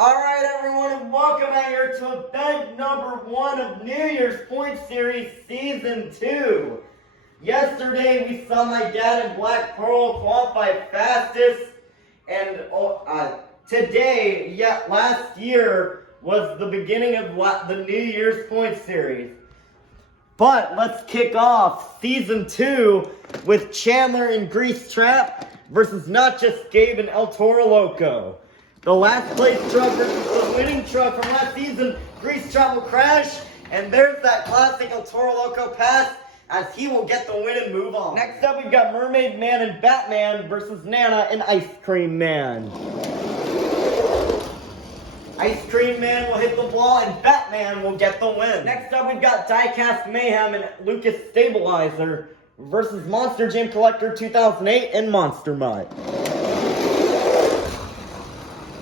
Alright everyone, and welcome out here to event number 1 of New Year's Point Series Season 2. Yesterday we saw my dad and Black Pearl qualify fastest, and today, last year, was the beginning of the New Year's Point Series. But let's kick off Season 2 with Chandler and Grease Trap versus Not Just Gabe and El Toro Loco. The last place truck versus the winning truck from last season. Grease Trap will crash, and there's that classic El Toro Loco pass as he will get the win and move on. Next up, we've got Mermaid Man and Batman versus Nana and Ice Cream Man. Ice Cream Man will hit the wall and Batman will get the win. Next up, we've got Diecast Mayhem and Lucas Stabilizer versus Monster Jam Collector 2008 and Monster Mutt.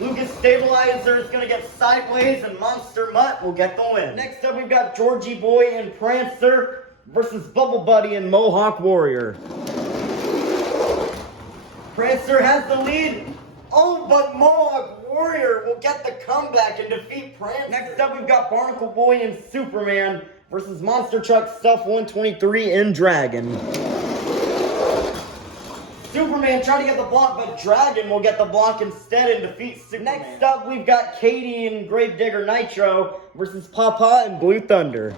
Lucas Stabilizer is going to get sideways and Monster Mutt will get the win. Next up, we've got Georgie Boy and Prancer versus Bubble Buddy and Mohawk Warrior. Prancer has the lead. Oh, but Mohawk Warrior will get the comeback and defeat Prancer. Next up, we've got Barnacle Boy and Superman versus Monster Truck Stuff 123 and Dragon. Superman tried to get the block, but Dragon will get the block instead and defeat Superman. Next up, we've got Katie and Gravedigger Nitro versus Papa and Blue Thunder.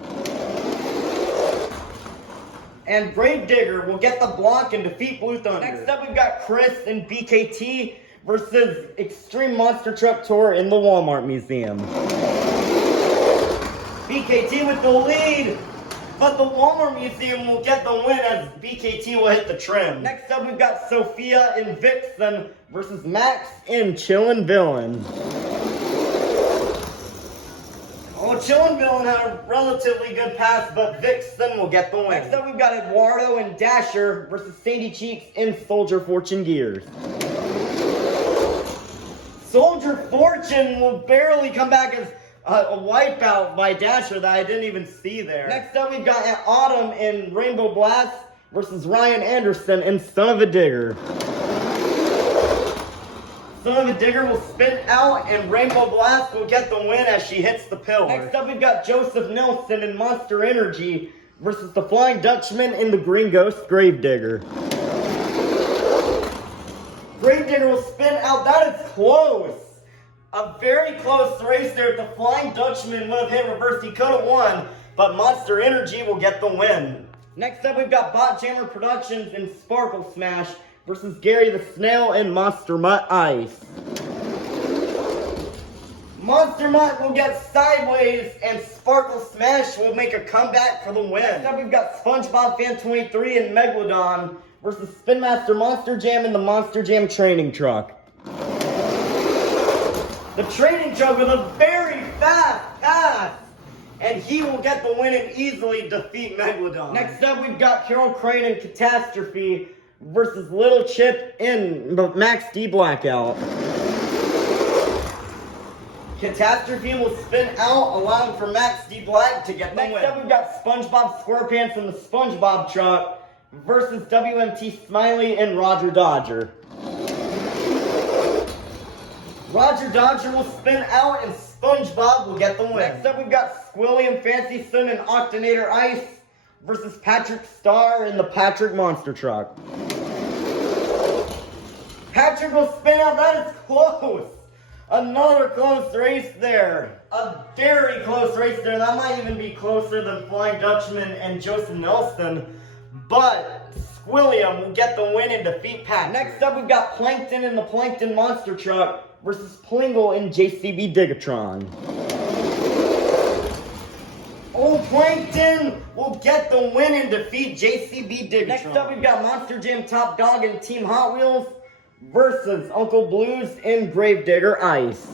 And Gravedigger will get the block and defeat Blue Thunder. Next up, we've got Chris and BKT versus Extreme Monster Truck Tour in the Walmart Museum. BKT with the lead, but the Walmart Museum will get the win as BKT will hit the trim. Next up, we've got Sophia and Vixen versus Max and Chillin' Villain. Oh, Chillin' Villain had a relatively good pass, but Vixen will get the win. Next up, we've got Eduardo and Dasher versus Sandy Cheeks and Soldier Fortune Gears. Soldier Fortune will barely come back as a wipeout by Dasher that I didn't even see there. Next up, we've got Autumn and Rainbow Blast versus Ryan Anderson and Son of a Digger. Son of a Digger will spin out and Rainbow Blast will get the win as she hits the pillar. Next up, we've got Joseph Nelson and Monster Energy versus the Flying Dutchman and the Green Ghost Gravedigger. Gravedigger will spin out. That is close. A very close race there. If the Flying Dutchman would have hit reverse, he could have won, but Monster Energy will get the win. Next up, we've got Bot Jammer Productions and Sparkle Smash versus Gary the Snail and Monster Mutt Ice. Monster Mutt will get sideways and Sparkle Smash will make a comeback for the win. Next up, we've got SpongeBob Fan 23 and Megalodon versus Spin Master Monster Jam and the Monster Jam Training Truck. The training truck with a very fast pass, and he will get the win and easily defeat Megalodon. Next up, we've got Carol Crane and Catastrophe versus Little Chip in the Max D Blackout. Catastrophe will spin out, allowing for Max D Black to get the win. Next up, we've got SpongeBob SquarePants and the SpongeBob Truck versus WMT Smiley and Roger Dodger. Roger Dodger will spin out and SpongeBob will get the win. Next up, we've got Squilly and Fancy Sun and Octonator Ice versus Patrick Star and the Patrick Monster Truck. Patrick will spin out. That is close. Another close race there. A very close race there. That might even be closer than Flying Dutchman and Joseph Nelson. But Squilliam will get the win and defeat Patrick. Next up, we've got Plankton and the Plankton Monster Truck versus Plingle and JCB Digatron. Oh, Plankton will get the win and defeat JCB Digatron. Next up, we've got Monster Jam Top Dog and Team Hot Wheels versus Uncle Blues and Gravedigger Ice.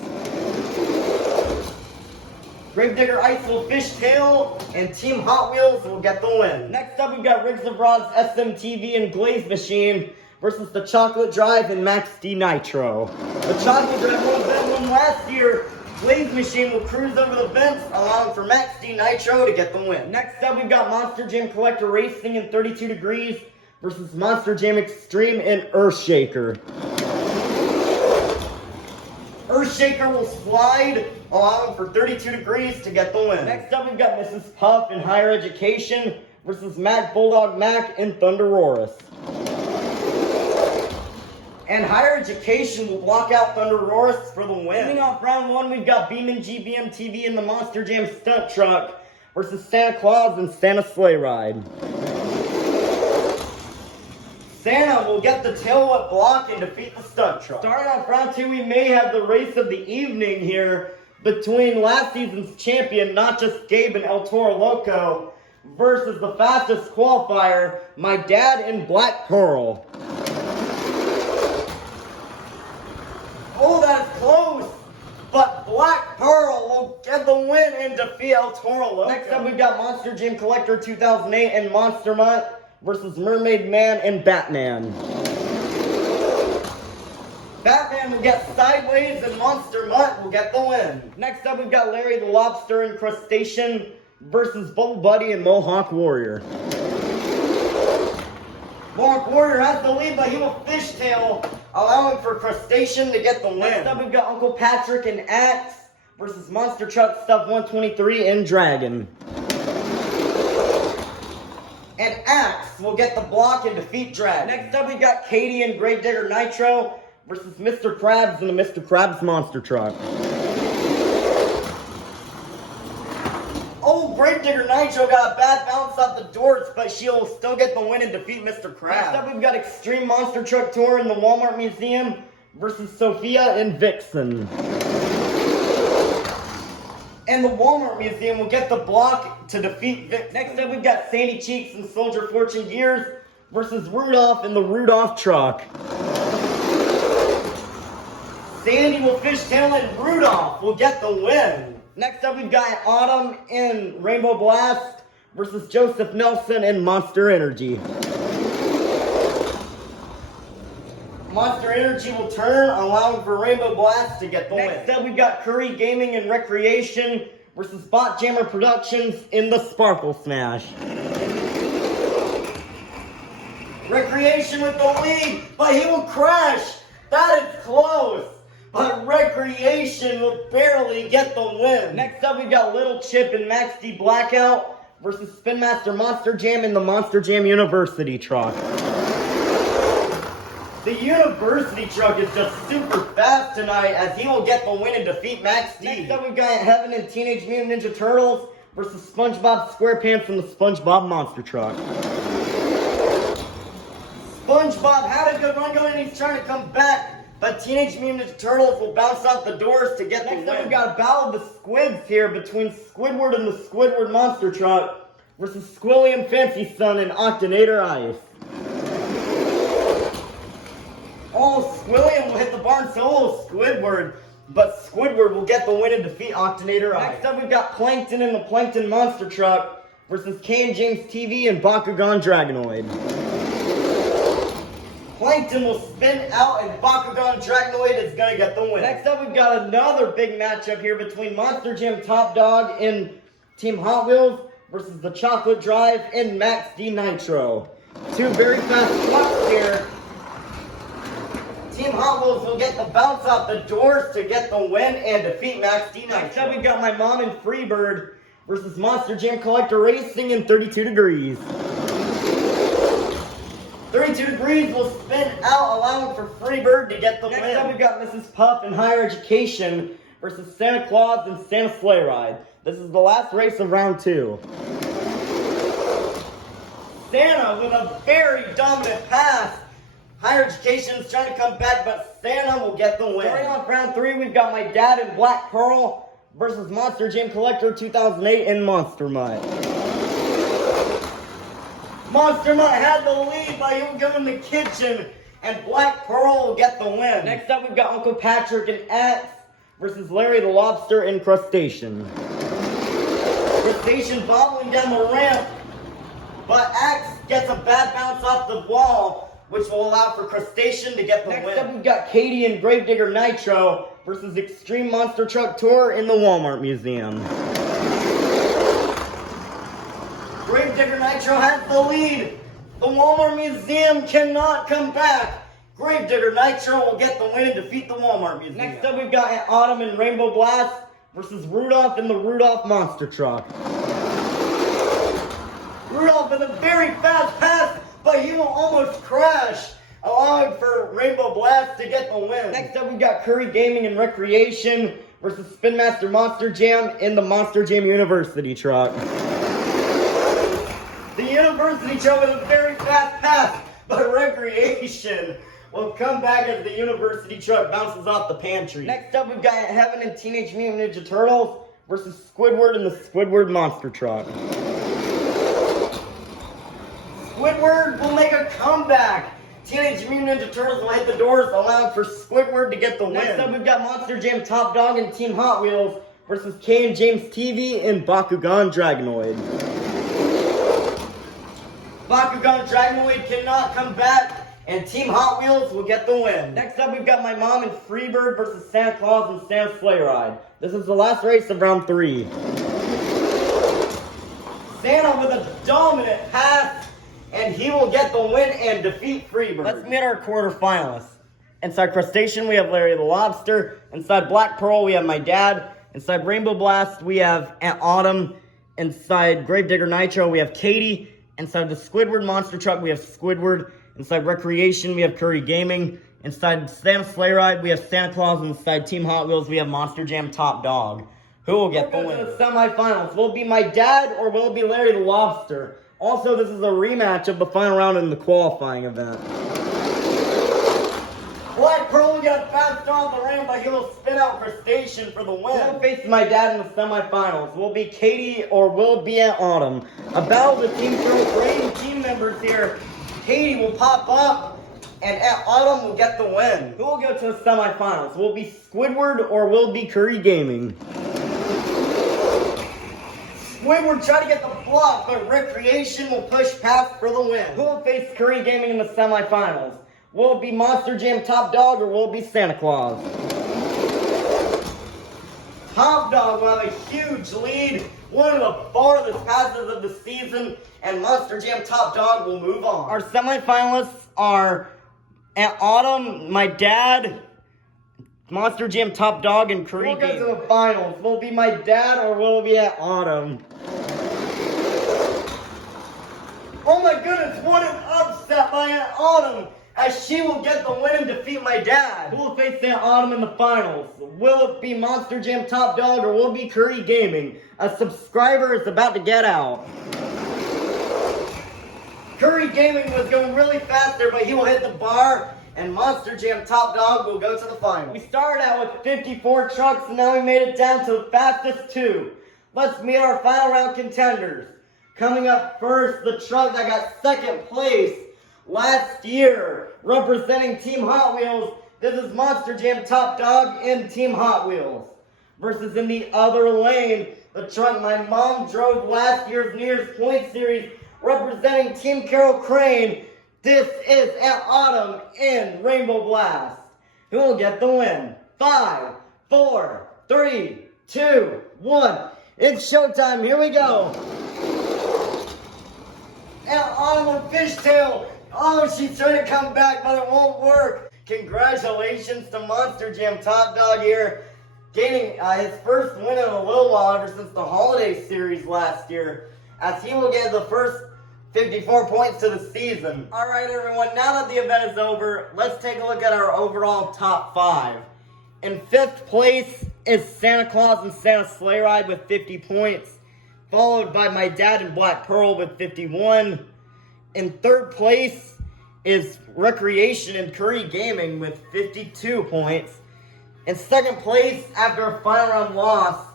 Gravedigger Ice will fishtail and Team Hot Wheels will get the win. Next up, we've got Riggs of Rod's SMTV and Glaze Machine versus the Chocolate Drive and Max D Nitro. The Chocolate Drive will have won last year. Glaze Machine will cruise over the vents, allowing for Max D Nitro to get the win. Next up, we've got Monster Jam Collector Racing in 32 Degrees versus Monster Jam Extreme and Earthshaker. Earthshaker will slide, allowing for 32 degrees to get the win. Next up, we've got Mrs. Puff in Higher Education versus Mac Bulldog Mac in Thunderosaurus. And Higher Education will block out Thunderosaurus for the win. Moving off round one, we've got Beeman GBM TV in the Monster Jam Stunt Truck versus Santa Claus and Santa Sleigh Ride. Santa will get the tail whip block and defeat the stunt truck. Starting off round two, we may have the race of the evening here between last season's champion, Not Just Gabe and El Toro Loco, versus the fastest qualifier, my dad in Black Pearl. Oh, that is close! But Black Pearl will get the win and defeat El Toro Loco. Next up, we've got Monster Jam Collector 2008 and Monster Mutt versus Mermaid Man and Batman. Batman will get Sideways and Monster Mutt will get the win. Next up, we've got Larry the Lobster and Crustacean versus Bubble Buddy and Mohawk Warrior. Mohawk Warrior has the lead, but he will fishtail, allowing for Crustacean to get the win. Next up, we've got Uncle Patrick and Axe versus Monster Truck Stuff 123 and Dragon. And Axe will get the block and defeat Dragon. Next up, we got Katie and Gravedigger Nitro versus Mr. Krabs and the Mr. Krabs Monster Truck. Oh, Gravedigger Nitro got a bad bounce off the doors, but she'll still get the win and defeat Mr. Krabs. Next up, we've got Extreme Monster Truck Tour in the Walmart Museum versus Sophia and Vixen. And the Walmart Museum will get the block to defeat Vixen. Next up, we've got Sandy Cheeks and Soldier Fortune Gears versus Rudolph in the Rudolph Truck. Sandy will fishtail and Rudolph will get the win. Next up, we've got Autumn in Rainbow Blast versus Joseph Nelson in Monster Energy. Monster Energy will turn, allowing for Rainbow Blast to get the win. Next up, we've got Curry Gaming and Recreation versus Bot Jammer Productions in the Sparkle Smash. Recreation with the lead, but he will crash. That is close. But Recreation will barely get the win. Next up, we've got Little Chip and Max D Blackout versus Spin Master Monster Jam in the Monster Jam University Truck. The University Truck is just super fast tonight as he will get the win and defeat Max D. Next up, we've got Heaven and Teenage Mutant Ninja Turtles versus SpongeBob SquarePants in the SpongeBob Monster Truck. SpongeBob had a good run going and he's trying to come back, but Teenage Mutant Ninja Turtles will bounce off the doors to get the win. Next up, we've got a battle of the Squids here between Squidward and the Squidward Monster Truck versus Squilly and Fancy Sun and Octonator Ice. Oh, Squilliam will hit the barn, so will Squidward, but Squidward will get the win and defeat Octonator Ice. Next up, we've got Plankton in the Plankton Monster Truck versus K and James TV and Bakugan Dragonoid. Plankton will spin out and Bakugan Dragonoid is going to get the win. Next up, we've got another big matchup here between Monster Jam Top Dog in Team Hot Wheels versus the Chocolate Drive and Max D Nitro. Two very fast trucks here. Team Hot Wheels will get the bounce off the doors to get the win and defeat Max D Nitro. Next up, we've got My Mom and Freebird versus Monster Jam Collector Racing in 32 Degrees. 32 Degrees will spin out, allowing for Freebird to get the win. Next up, we've got Mrs. Puff in Higher Education versus Santa Claus and Santa Sleigh Ride. This is the last race of round two. Santa with a very dominant pass. Higher Education is trying to come back, but Santa will get the win. Starting off round three, we've got My Dad in Black Pearl versus Monster Jam Collector 2008 and Monster Mutt. Monster Mutt had the lead, but he'll go in the kitchen, and Black Pearl will get the win. Next up, we've got Uncle Patrick and Axe versus Larry the Lobster and Crustacean. Crustacean bobbling down the ramp, but Axe gets a bad bounce off the wall, which will allow for Crustacean to get the win. Next up, we've got Katie and Gravedigger Nitro versus Extreme Monster Truck Tour in the Walmart Museum. Gravedigger Nitro has the lead. The Walmart Museum cannot come back. Gravedigger Nitro will get the win and defeat the Walmart Museum. Next up, we've got Autumn and Rainbow Blast versus Rudolph in the Rudolph Monster Truck. Rudolph with a very fast pass, but he will almost crash, allowing for Rainbow Blast to get the win. Next up, we've got Curry Gaming and Recreation versus Spin Master Monster Jam in the Monster Jam University Truck. The University Truck with a very fast pass, but Recreation will come back as the University Truck bounces off the pantry. Next up, we've got Heaven and Teenage Mutant Ninja Turtles versus Squidward in the Squidward Monster Truck. Squidward will make a comeback. Teenage Mutant Ninja Turtles will hit the doors, allowing for Squidward to get the win. Next up, we've got Monster Jam Top Dog and Team Hot Wheels versus Kay and James TV and Bakugan Dragonoid. Bakugan Dragonoid cannot come back, and Team Hot Wheels will get the win. Next up, we've got My Mom and Freebird versus Santa Claus and Santa's Sleigh Ride. This is the last race of round 3. Santa with a dominant pass, and he will get the win and defeat Freebird. Let's meet our quarterfinalists. Inside Crustacean, we have Larry the Lobster. Inside Black Pearl, we have my dad. Inside Rainbow Blast, we have Aunt Autumn. Inside Gravedigger Nitro, we have Katie. Inside the Squidward Monster Truck, we have Squidward. Inside Recreation, we have Curry Gaming. Inside Santa's Sleigh Ride, we have Santa Claus. Inside Team Hot Wheels, we have Monster Jam Top Dog. Who will get the win? To the semifinals. Will it be my dad or will it be Larry the Lobster? Also, this is a rematch of the final round in the qualifying event. Black Pearl will get a fast start on the ring, but he will spin out Crustacean for the win. Who will face my dad in the semifinals? Will it be Katie or will it be Aunt Autumn? A battle of the Team Turtle Rain team members here. Katie will pop up, and Aunt Autumn will get the win. Who will go to the semifinals? Will it be Squidward or will it be Curry Gaming? Squidward tried to get the block, but Recreation will push past for the win. Who will face Curry Gaming in the semifinals? Will it be Monster Jam Top Dog or will it be Santa Claus? Top Dog will have a huge lead, one of the farthest passes of the season, and Monster Jam Top Dog will move on. Our semifinalists are Aunt Autumn, my dad, Monster Jam Top Dog, and Curry Gaming. We'll go to the finals. Will it be my dad or will it be Aunt Autumn? Oh my goodness, what an upset by Aunt Autumn, as she will get the win and defeat my dad. Who will face Aunt Autumn in the finals? Will it be Monster Jam Top Dog or will it be Curry Gaming? A subscriber is about to get out. Curry Gaming was going really fast there, but he will hit the bar, and Monster Jam Top Dog will go to the final. We started out with 54 trucks, and now we made it down to the fastest 2. Let's meet our final round contenders. Coming up first, the truck that got second place last year, representing Team Hot Wheels. This is Monster Jam Top Dog and Team Hot Wheels. Versus in the other lane, the truck my mom drove last year's New Year's Point Series, representing Team Carol Crane. This is Aunt Autumn in Rainbow Blast. Who will get the win? 5, 4, 3, 2, 1. It's showtime. Here we go. Aunt Autumn on Fishtail. Oh, she's trying to come back, but it won't work. Congratulations to Monster Jam Top Dog here, gaining his first win in a little while ever since the Holiday Series last year, as he will get the first 54 points to the season. Alright everyone, now that the event is over, let's take a look at our overall top 5. In 5th place is Santa Claus and Santa's Sleigh Ride with 50 points, followed by my dad and Black Pearl with 51. In 3rd place is Recreation and Curry Gaming with 52 points. In 2nd place, after a final round loss,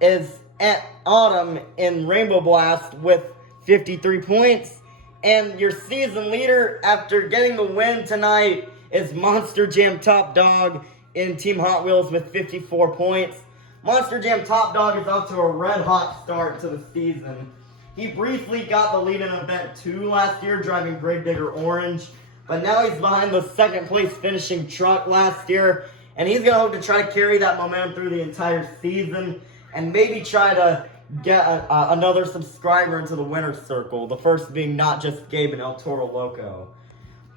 is Aunt Autumn in Rainbow Blast with 53 points. And your season leader, after getting the win tonight, is Monster Jam Top Dog in Team Hot Wheels with 54 points. Monster Jam Top Dog is off to a red-hot start to the season. He briefly got the lead in Event 2 last year, driving Gravedigger Orange. But now he's behind the 2nd place finishing truck last year. And he's going to hope to try to carry that momentum through the entire season. And maybe try to get another subscriber into the winner's circle. The first being not just Gabe and El Toro Loco.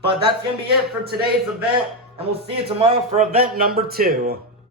But that's going to be it for today's event, and we'll see you tomorrow for event number 2.